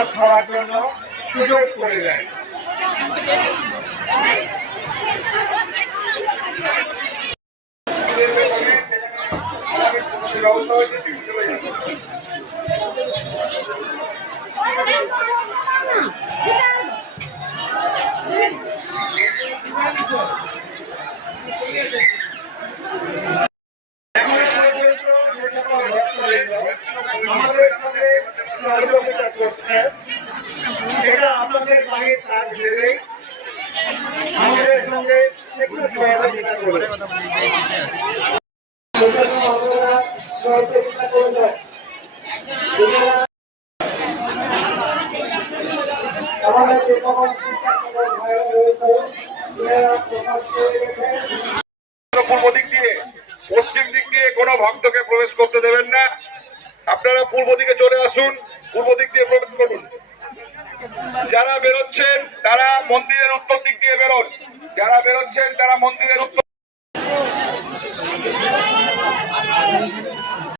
প্রসাদ খাওয়ার জন্য সুযোগ করে দেয়। এটা আপনাদের বাড়ির কাজ ভেবে আমাদের সঙ্গে একটু সহযোগিতা করবে। আমাদের যে সকল শিক্ষার্থীদের ভাইরা রয়েছে পূর্ব দিক দিয়ে পশ্চিম দিক দিয়ে কোনো ভক্তকে প্রবেশ করতে দেবেন না। আপনারা পূর্ব দিকে চলে আসুন, পূর্ব দিক দিয়ে প্রবেশ করুন। যারা বেরোচ্ছেন তারা মন্দিরের উত্তর দিক দিয়ে বেরোন, যারা বেরোচ্ছেন তারা মন্দিরের উত্তর